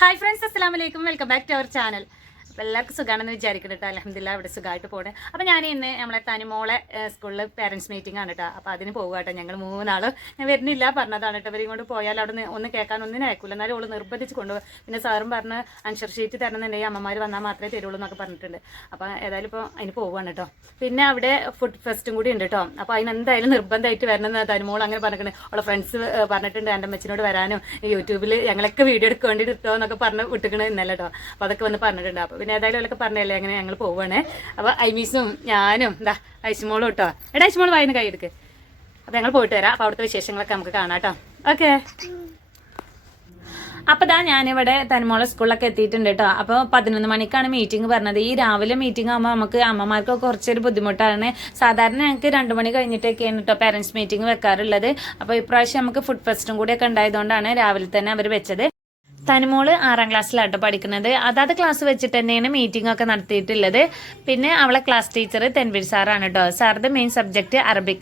Hi friends അസ്സാം വലൈക്കും welcome back to our channel അപ്പോൾ എല്ലാവർക്കും സുഖമാണെന്ന് വിചാരിക്കണം കേട്ടോ അലഹമില്ല ഇവിടെ സുഖമായിട്ട് പോണേ. അപ്പോൾ ഞാൻ ഇന്ന് നമ്മളെ തനിമോളെ സ്കൂളിൽ പേരൻസ് മീറ്റിംഗ് ആണ് കേട്ടോ അപ്പോൾ അതിന് പോകുക കേട്ടോ ഞങ്ങൾ മൂന്നാളും. ഞാൻ വരുന്നില്ല പറഞ്ഞതാണ് കേട്ടോ ഇവരെയും കൊണ്ട് പോയാൽ അവിടെ ഒന്ന് കേൾക്കാൻ ഒന്നിനും അയക്കില്ല എന്നാലും ഓൾ നിർബന്ധിച്ച് കൊണ്ടുപോകും. പിന്നെ സാറും പറഞ്ഞ് അൻഷർ ഷീറ്റ് തരണമെന്നുണ്ടെങ്കിൽ അമ്മമാർ വന്നാൽ മാത്രമേ തരുള്ളൂ എന്നൊക്കെ പറഞ്ഞിട്ടുണ്ട്. അപ്പോൾ ഏതായാലും ഇപ്പോൾ അതിന് പോവുകയാണ് കേട്ടോ പിന്നെ അവിടെ ഫുഡ് ഫെസ്റ്റും കൂടി ഉണ്ട് കേട്ടോ അപ്പോൾ അതിന് എന്തായാലും നിർബന്ധമായിട്ട് വരണം എന്ന് തനിമോൾ അങ്ങനെ പറഞ്ഞിട്ടുണ്ട് അവളെ ഫ്രണ്ട്സ് പറഞ്ഞിട്ടുണ്ട്. എന്റെ അമ്മച്ചിനോട് വരാനും. യൂട്യൂബിൽ ഞങ്ങളൊക്കെ വീഡിയോ എടുക്കേണ്ടി എടുത്തോ എന്നൊക്കെ പറഞ്ഞ് വിട്ടിക്കണ ഇന്നലെ കേട്ടോ അപ്പോൾ അതൊക്കെ വന്ന് പറഞ്ഞിട്ടുണ്ട്. അപ്പോൾ പിന്നെ ഏതായാലും പറഞ്ഞല്ലേ അങ്ങനെ ഞങ്ങൾ പോവുകയാണ് അപ്പോൾ ഐമീസും ഞാനും എന്താ ഐസ്മോളും കേട്ടോ. എടാ ഐസ്മോൾ വായിന്ന് കൈ എടുക്ക്. അപ്പോൾ ഞങ്ങൾ പോയിട്ട് വരാം. അപ്പോൾ അവിടുത്തെ വിശേഷങ്ങളൊക്കെ നമുക്ക് കാണാം കേട്ടോ. ഓക്കെ. അപ്പൊ ദാ ഞാനിവിടെ തന്മോളെ സ്കൂളിലൊക്കെ എത്തിയിട്ടുണ്ട് കേട്ടോ. അപ്പോൾ പതിനൊന്ന് മണിക്കാണ് മീറ്റിംഗ് പറഞ്ഞത്. ഈ രാവിലെ മീറ്റിംഗ് ആകുമ്പോൾ നമുക്ക് അമ്മമാർക്ക് കുറച്ചൊരു ബുദ്ധിമുട്ടാണ്. സാധാരണ ഞങ്ങൾക്ക് രണ്ട് മണി കഴിഞ്ഞിട്ടൊക്കെയാണ് കേട്ടോ പേരൻസ് മീറ്റിംഗ് വെക്കാറുള്ളത്. അപ്പോൾ ഇപ്രാവശ്യം നമുക്ക് ഫുഡ് ഫെസ്റ്റും കൂടിയൊക്കെ ഉണ്ടായതുകൊണ്ടാണ് രാവിലെ തന്നെ അവർ വെച്ചത്. തനിമോൾ ആറാം ക്ലാസ്സിലാട്ടോ പഠിക്കുന്നത്. അതാത് ക്ലാസ് വെച്ചിട്ട് തന്നെയാണ് മീറ്റിംഗ് ഒക്കെ നടത്തിയിട്ടുള്ളത്. പിന്നെ അവളെ ക്ലാസ് ടീച്ചർ തെൻവീർ സാറാണ് കേട്ടോ സാറിന്റെ മെയിൻ സബ്ജക്റ്റ്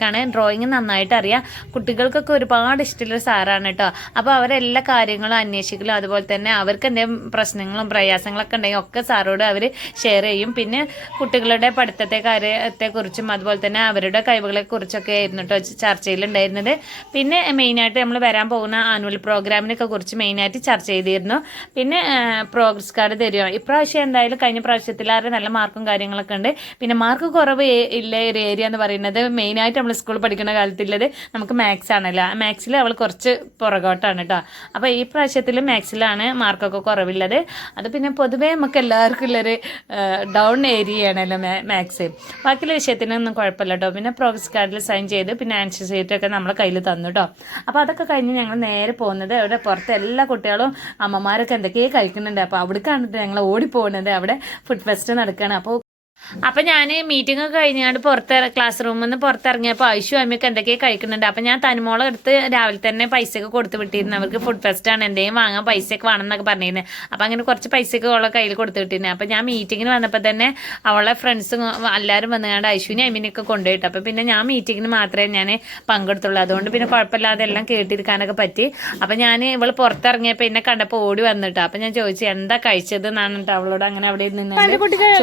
ആണ് ഡ്രോയിങ് നന്നായിട്ട് അറിയാം. കുട്ടികൾക്കൊക്കെ ഒരുപാട് ഇഷ്ടമുള്ള സാറാണ് കേട്ടോ അപ്പോൾ അവരെല്ലാ കാര്യങ്ങളും അന്വേഷിക്കലും അതുപോലെ തന്നെ അവർക്ക് എന്തെങ്കിലും പ്രശ്നങ്ങളും പ്രയാസങ്ങളൊക്കെ ഉണ്ടെങ്കിൽ ഒക്കെ സാറോട് അവർ ഷെയർ ചെയ്യും. പിന്നെ കുട്ടികളുടെ പഠിത്തത്തെ കാര്യത്തെക്കുറിച്ചും അതുപോലെ തന്നെ അവരുടെ കഴിവുകളെ കുറിച്ചൊക്കെ ആയിരുന്നു കേട്ടോ ചർച്ചയിലുണ്ടായിരുന്നത്. പിന്നെ മെയിനായിട്ട് നമ്മൾ വരാൻ പോകുന്ന ആനുവൽ പ്രോഗ്രാമിനൊക്കെ കുറിച്ച് മെയിനായിട്ട് ചർച്ച ചെയ്തിരുന്നു. പിന്നെ പ്രോഗ്രസ് കാർഡ് തരുമോ ഇപ്രാവശ്യം എന്തായാലും കഴിഞ്ഞ പ്രാവശ്യത്തിലാറ് നല്ല മാർക്കും കാര്യങ്ങളൊക്കെ ഉണ്ട്. പിന്നെ മാർക്ക് കുറവ് ഇല്ല ഒരു ഏരിയ എന്ന് പറയുന്നത് മെയിൻ ആയിട്ട് നമ്മൾ സ്കൂളിൽ പഠിക്കുന്ന കാലത്തുള്ളത് നമുക്ക് മാത്സ് ആണല്ലോ. മാത്സിൽ അവൾ കുറച്ച് പുറകോട്ടാണ് കേട്ടോ അപ്പോൾ ഈ പ്രാവശ്യത്തിൽ മാത്സിലാണ് മാർക്കൊക്കെ കുറവുള്ളത്. അത് പിന്നെ പൊതുവേ നമുക്ക് എല്ലാവർക്കും ഉള്ളൊരു ഡൗൺ ഏരിയ ആണല്ലോ മാത്സ് ബാക്കിയുള്ള വിഷയത്തിനൊന്നും കുഴപ്പമില്ല കേട്ടോ പിന്നെ പ്രോഗ്രസ് കാർഡിൽ സൈൻ ചെയ്ത് പിന്നെ ആൻസർ ഷീറ്റൊക്കെ നമ്മളെ കയ്യിൽ തന്നു കേട്ടോ അപ്പോൾ അതൊക്കെ കഴിഞ്ഞ് ഞങ്ങൾ നേരെ പോകുന്നത് അവിടെ പുറത്ത് എല്ലാ കുട്ടികളും അമ്മമാരൊക്കെ എന്തൊക്കെയോ കഴിക്കുന്നുണ്ട് അപ്പോൾ കണ്ടിട്ട് ഞങ്ങൾ ഓടിപ്പോകുന്നത്. അവിടെ ഫുഡ് ഫെസ്റ്റ് നടക്കുകയാണ് അപ്പോൾ അപ്പൊ ഞാൻ മീറ്റിംഗ് ഒക്കെ കഴിഞ്ഞാണ്ട് പുറത്ത് ക്ലാസ് റൂമിൽ നിന്ന് പുറത്തിറങ്ങിയപ്പോൾ ഐശു അമ്മയൊക്കെ എന്തൊക്കെയോ കഴിക്കുന്നുണ്ട്. അപ്പൊ ഞാൻ തനിമോളെ എടുത്ത് രാവിലെ തന്നെ പൈസയൊക്കെ കൊടുത്ത് വിട്ടിരുന്നു. അവർക്ക് ഫുഡ് ഫെസ്റ്റ് ആണ്. എന്തെങ്കിലും വാങ്ങാൻ പൈസയൊക്കെ വേണം എന്നൊക്കെ പറഞ്ഞിരുന്നു. അപ്പൊ അങ്ങനെ കുറച്ച് പൈസയൊക്കെ അവളെ കയ്യിൽ കൊടുത്ത് വിട്ടിരുന്നു. അപ്പൊ ഞാൻ മീറ്റിങ്ങിന് വന്നപ്പോൾ തന്നെ അവളെ ഫ്രണ്ട്സും എല്ലാവരും വന്നുകൊണ്ട് ഐശുവിനെ അമ്മിനെയൊക്കെ കൊണ്ടുപോയിട്ട് അപ്പൊ പിന്നെ ഞാൻ മീറ്റിങ്ങിന് മാത്രമേ ഞാൻ പങ്കെടുത്തുള്ളൂ. അതുകൊണ്ട് പിന്നെ കുഴപ്പമില്ലാതെ എല്ലാം കേട്ടിരിക്കാനൊക്കെ പറ്റി. അപ്പൊ ഞാൻ ഇവൾ പുറത്തിറങ്ങിയപ്പോൾ എന്നെ കണ്ടപ്പോൾ ഓടി വന്നിട്ടോ. അപ്പൊ ഞാൻ ചോദിച്ചു എന്താ കഴിച്ചത്? എന്നാണ് അവളോട് അങ്ങനെ അവിടെ നിന്ന്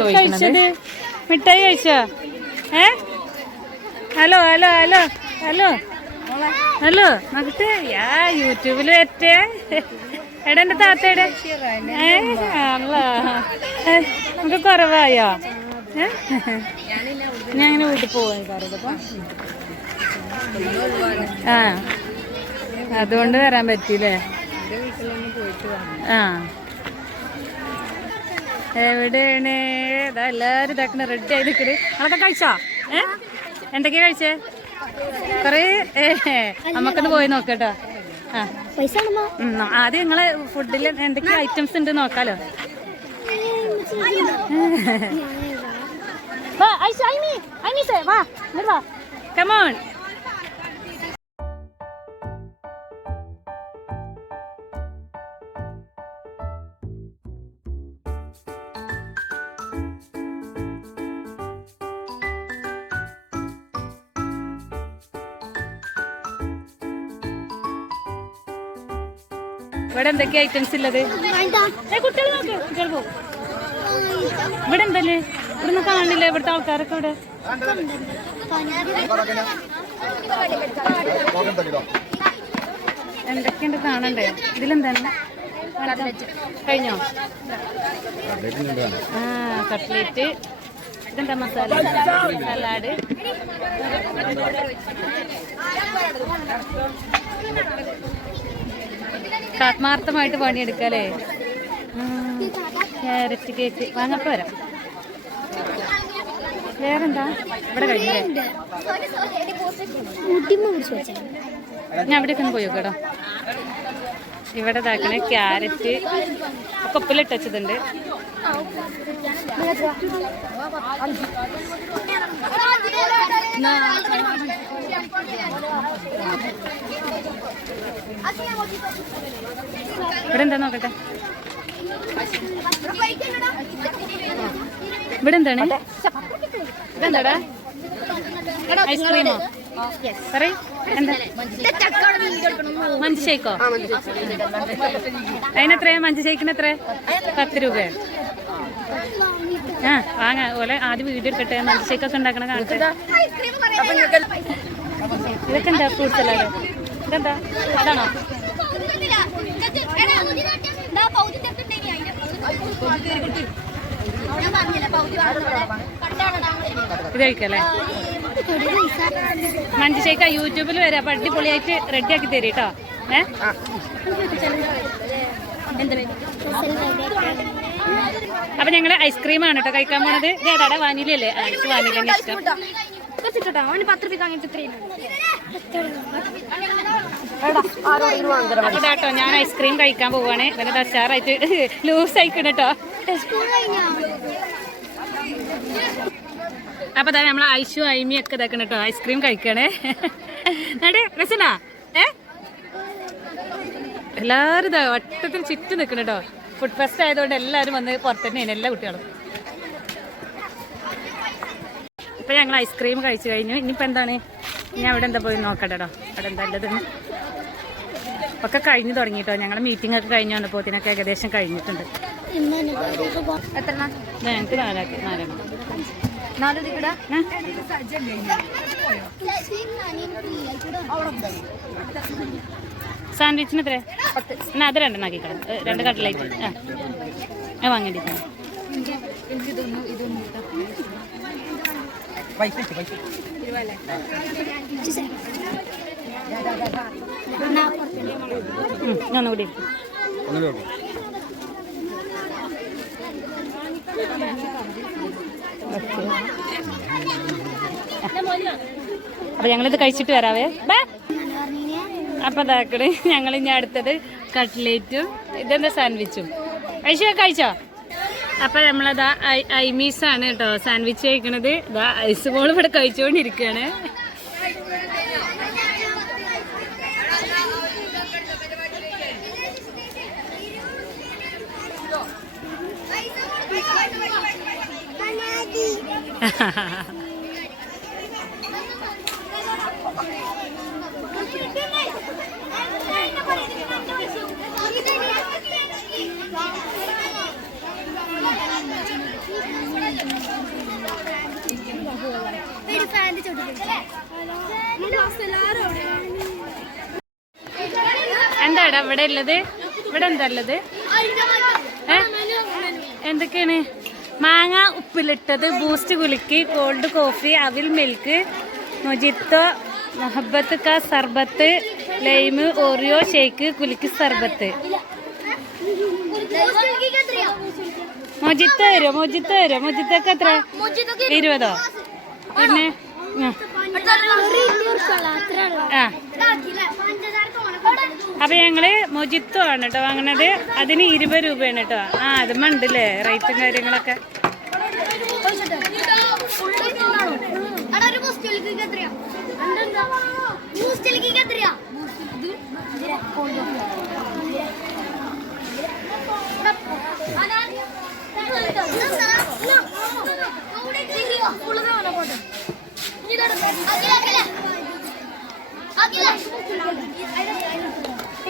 ചോദിക്കുന്നത്. മിഠായി കഴിച്ചോ? ഏ? Hello hello hello hello. Hello നമുക്ക് യാ യൂട്യൂബിൽ വരട്ടെ. എടാ താത്തയുടെ. ഏ? നമുക്ക് കുറവായോ? ഞാൻ അങ്ങനെ വീട്ടിൽ പോവാൻ പോവാ ആ അതുകൊണ്ട് വരാൻ പറ്റിയില്ലേ? ആ. എവിടെയാണ്? ഇതാ എല്ലാരും ഇതാക്കണ റെഡി ആയി നിൽക്കണ് അതൊക്കെ കഴിച്ചോ? ഏ? എന്തൊക്കെയാ കഴിച്ചേ? കൊറേ നമുക്കൊന്ന് പോയി നോക്കട്ടോ. ആ. ആദ്യം നിങ്ങളെ ഫുഡിൽ എന്തൊക്കെ ഐറ്റംസ് ഉണ്ട് നോക്കാലോ. വാ ഐഷ ഐമി സേ വാ വാ. കമോൺ ഇവിടെ എന്തൊക്കെയാ ഐറ്റംസ് ഉള്ളത്? ഇവിടെ കുട്ടികൾ നോക്ക്. കുട്ടികൾ പോകും ഇവിടെ എന്തല്ലേ ഇവിടുന്ന് കാണില്ല ഇവിടുത്തെ ആൾക്കാരൊക്കെ ഇവിടെ? എന്തൊക്കെയുണ്ട് കാണണ്ടേ? ഇതിലെന്താണ്? കഴിഞ്ഞോ? ആ കട്ട്ലേറ്റ്. ഇതെന്താ മസാല? സലാഡ്. ആത്മാർത്ഥമായിട്ട് പണിയെടുക്കാല്ലേ? Carrot cake. വാങ്ങപ്പോ വരാം. വേറെന്താ? ഇവിടെ കഴിഞ്ഞില്ലേ വെച്ചാൽ ഞാൻ അവിടേക്ക് ഒന്ന് പോയോ കേട്ടോ ഇവിടെ ഇതാക്കണേ ക്യാരറ്റ് കൊപ്പിലിട്ട് വെച്ചതുണ്ട് ഇവിടെ എന്താ നോക്കട്ടെ? ഇവിടെ എന്താണ് ഇതെന്താടാ? ഐസ്ക്രീമോ പറയ്. മഞ്ച് ഷേക്കോ അതിനെത്രയാ മഞ്ച് ഷേക്കിന് എത്ര പത്ത് രൂപ ആ വാങ്ങ. ഓലെ ആദ്യം വീഡിയോ എടുക്കട്ടെ. ഷേക്കൊക്കെ ഉണ്ടാക്കണ കാണട്ടെ. ഇതൊക്കെ എന്താ കൂടുതലാണ് ഇതെന്താ? അതാണോ ഇത് കഴിക്കല്ലേ? മഞ്ച് ഷേക്ക് യൂട്യൂബിൽ വരാം അപ്പൊ അടിപൊളിയായിട്ട് റെഡി ആക്കി തരീട്ടോ കേട്ടോ ഏ? അപ്പൊ ഞങ്ങൾ ഐസ്ക്രീം ആണ് കേട്ടോ കഴിക്കാൻ പോണത്. ഏതാടാ വാനിലല്ലേ ആ, എനിക്ക് വാനില തന്നെ ഇഷ്ടം. അപ്പൊ കേട്ടോ ഞാൻ ഐസ്ക്രീം കഴിക്കാൻ പോവാണ്. ഇവനെ ദശാറായിട്ട് ലൂസ് ആയിക്കണം കേട്ടോ അപ്പൊ തന്നെ നമ്മളെ ഐഷു ഐമി ഒക്കെ ഇതാക്കണം കേട്ടോ ഐസ്ക്രീം കഴിക്കണേ. നടേ രസനാ ഏ? എല്ലാവരും ഇതാ വട്ടത്തിൽ ചുറ്റും നിൽക്കണം കേട്ടോ ഫുഡ് ഫെസ്റ്റ് ആയതുകൊണ്ട് എല്ലാവരും വന്ന് പുറത്തുതന്നെയാണ് എല്ലാ കുട്ടികളും. ഇപ്പൊ ഞങ്ങൾ ഐസ്ക്രീം കഴിച്ചു കഴിഞ്ഞു. ഇനിയിപ്പോൾ എന്താണ്? ഞാൻ അവിടെ എന്താ പോയി നോക്കട്ടോ കേട്ടോ അവിടെ എന്താ ഉള്ളത്? ഒക്കെ കഴിഞ്ഞു തുടങ്ങിട്ടോ ഞങ്ങളെ മീറ്റിംഗ് ഒക്കെ കഴിഞ്ഞു വന്നപ്പോത്തിനൊക്കെ ഏകദേശം കഴിഞ്ഞിട്ടുണ്ട്. ഞങ്ങൾക്ക് നാലാക്കി നാലെണ്ണം? സാൻഡ്വിച്ചിന് എത്ര എന്നാ അത് രണ്ടെണ്ണാക്കിക്കണം രണ്ട് കട്ട്ലൈറ്റ് ആ. ഞാൻ വാങ്ങേണ്ടി ഒന്നുകൂടി. അപ്പൊ ഞങ്ങളിത് കഴിച്ചിട്ട് വരാവേ. ബാ. അപ്പൊ ഇതാക്കണ് ഞങ്ങൾ ഇനി അടുത്തത് കട്ട്ലേറ്റും ഇതെന്താ സാൻഡ്വിച്ചും ഐശ്വര്യ കഴിച്ചോ? അപ്പൊ നമ്മളതാ ഐ- ഐമീസ് ആണ് കേട്ടോ സാൻഡ്വിച്ച് കഴിക്കണത്. ഇതാ ഐസ് ബോൾ ഇവിടെ കഴിച്ചുകൊണ്ടിരിക്കുകയാണ് എന്താടാ ഇവിടെ ഉള്ളത്? ഇവിടെ എന്താ ഉള്ളത്? എന്തൊക്കെയാണ്? മാങ്ങ ഉപ്പിലിട്ടത് ബൂസ്റ്റ് കുലുക്കി കോൾഡ് കോഫി അവിൽ മിൽക്ക് മൊജിത്തോ മൊഹബത്ത് ക സർബത്ത് ലൈമ് ഓറിയോ ഷേക്ക് കുലുക്കി സർബത്ത്. മൊജിത്ത് തരോ മൊജിത്ത് തരോ മൊജിത്തൊക്കെ എത്ര? ഇരുപതോ. പിന്നെ? അപ്പൊ ഞങ്ങൾ മൊജിത്തോ ആണ് കേട്ടോ വാങ്ങണത്. അതിന് ഇരുപത് രൂപയാണ് കേട്ടോ. ആ അത് മണ്ടല്ലേ റേറ്റും കാര്യങ്ങളൊക്കെ.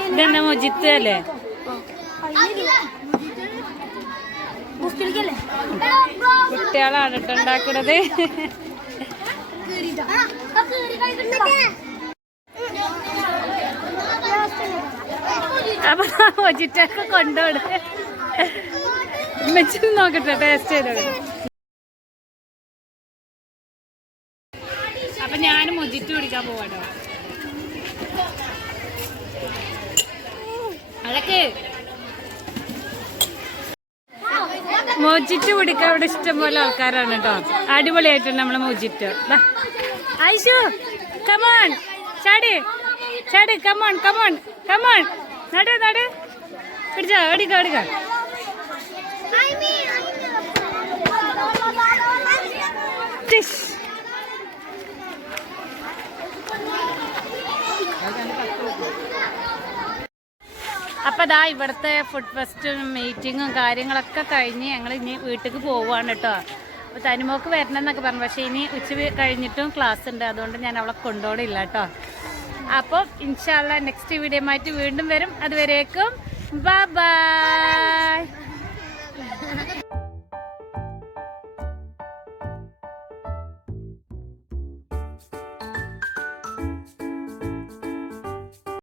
ഇതെന്താ മോജിത്ത് അല്ലേ? കുട്ടികളാണ് കേട്ടോ ഉണ്ടാക്കുന്നത്. അപ്പൊ മോജിറ്റൊക്കെ കൊണ്ടോട് മെച്ചിട്ട് നോക്കട്ടെ ടേസ്റ്റ് ചെയ്തോളൂ അപ്പൊ ഞാൻ കുടിക്കാൻ പോവാട്ടോ. മൊജിറ്റ് കുടിക്കാൻ ഇവിടെ ഇഷ്ടംപോലെ ആൾക്കാരാണ് കേട്ടോ. അടിപൊളിയായിട്ടുണ്ട് നമ്മളെ മോജിറ്റ്. ഐശു കമോൺ ചാടി. ചാടി കമോൺ കമോൺ കമോൺ നട നട. പിടിച്ചോ ഓടിക്കോ ഓടിക്ക. അപ്പൊ ഇതാ ഇവിടുത്തെ ഫുഡ് ഫെസ്റ്റും മീറ്റിങ്ങും കാര്യങ്ങളൊക്കെ കഴിഞ്ഞ് ഞങ്ങൾ ഇനി വീട്ടിലേക്ക് പോവുകയാണ് കേട്ടോ അപ്പോൾ തനിമോക്ക് വരണം എന്നൊക്കെ പറഞ്ഞു പക്ഷേ ഇനി ഉച്ച കഴിഞ്ഞിട്ടും ക്ലാസ് ഉണ്ട് അതുകൊണ്ട് ഞാൻ അവളെ കൊണ്ടോടില്ല കേട്ടോ അപ്പോൾ ഇൻഷാല്ല നെക്സ്റ്റ് വീഡിയോ മാറ്റി വീണ്ടും വരും അതുവരേക്കും ബൈ